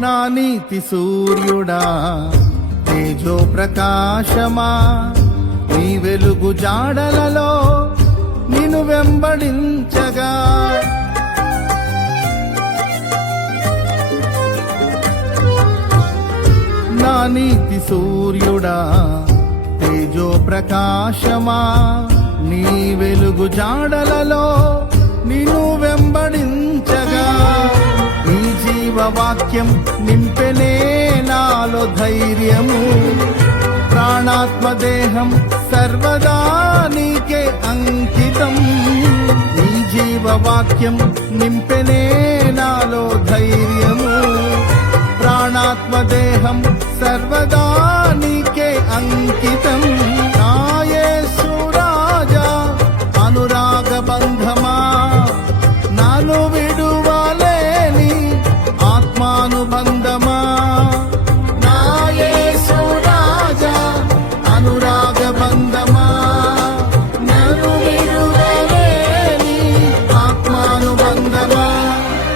నా నీతి సూర్యుడా తేజో ప్రకాశమా, నీ వెలుగు జాడలలో నిన్ను వెంబడించగా. నా నీతి సూర్యుడా తేజో ప్రకాశమా, నీ వెలుగు జాడలలో నిన్ను వెంబడించగా. నీ జీవవాక్యం నింపెనే నాలో ధైర్యము, ప్రాణాత్మదేహం సర్వదా నీకే అంకితం. నీ జీవవాక్యం నింపెనే నాలో ధైర్యము, ప్రాణాత్మదేహం సర్వదా నీకే అంకితం. నా యేసు రాజా అనురాగ బంధమా, నాను విడువలేని ఆత్మానుబంధ